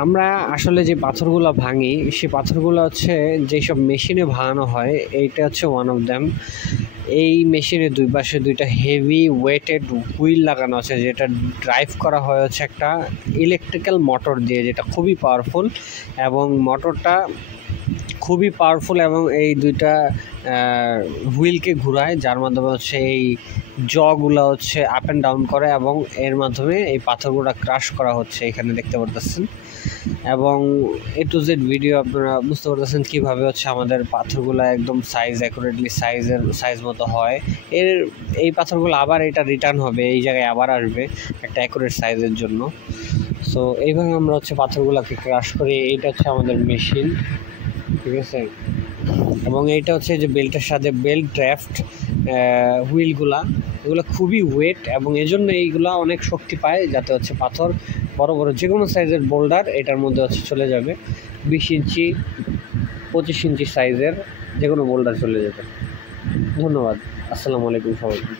আমরা আসলে যে পাথরগুলো ভাঙি সেই পাথরগুলো হচ্ছে যেসব মেশিনে ভাঙানো হয়, এইটা হচ্ছে ওয়ান অফ দ্যাম। এই মেশিনের দুই পাশে দুইটা হেভি ওয়েটেড হুইল লাগানো আছে, যেটা ড্রাইভ করা হয় হচ্ছে একটা ইলেকট্রিক্যাল মোটর দিয়ে, যেটা খুবই পাওয়ারফুল। এবং মোটরটা খুবই পাওয়ারফুল এবং এই দুইটা হুইলকে ঘুরায়, যার মাধ্যমে হচ্ছে এই জগুলা হচ্ছে আপ অ্যান্ড ডাউন করে এবং এর মাধ্যমে এই পাথরগুলো ক্রাশ করা হচ্ছে, এখানে দেখতে পারতেছেন। এবং এ টু জেড ভিডিও আপনারা বুঝতে পারতেছেন কীভাবে হচ্ছে আমাদের পাথরগুলো একদম অ্যাকুরেটলি সাইজ মতো হয়। এই পাথরগুলো আবার এটা রিটার্ন হবে, এই জায়গায় আবার আসবে একটা অ্যাকুরেট সাইজের জন্য। সো এইভাবে আমরা হচ্ছে পাথরগুলোকে ক্রাশ করি। এইটা হচ্ছে আমাদের মেশিন, ঠিক আছে। এবং এইটা হচ্ছে যে বেল্টের সাথে বেল্ট ড্রাফট হুইলগুলা, এগুলো খুবই ওয়েট এবং এজন্য এইগুলা অনেক শক্তি পায়, যাতে হচ্ছে পাথর বড় বড় যে কোনো সাইজের বোল্ডার এটার মধ্যে হচ্ছে চলে যাবে। 20 ইঞ্চি 25 ইঞ্চি সাইজের যে কোনো বোল্ডার চলে যাবে। ধন্যবাদ। আসসালামু আলাইকুম সবাইকে।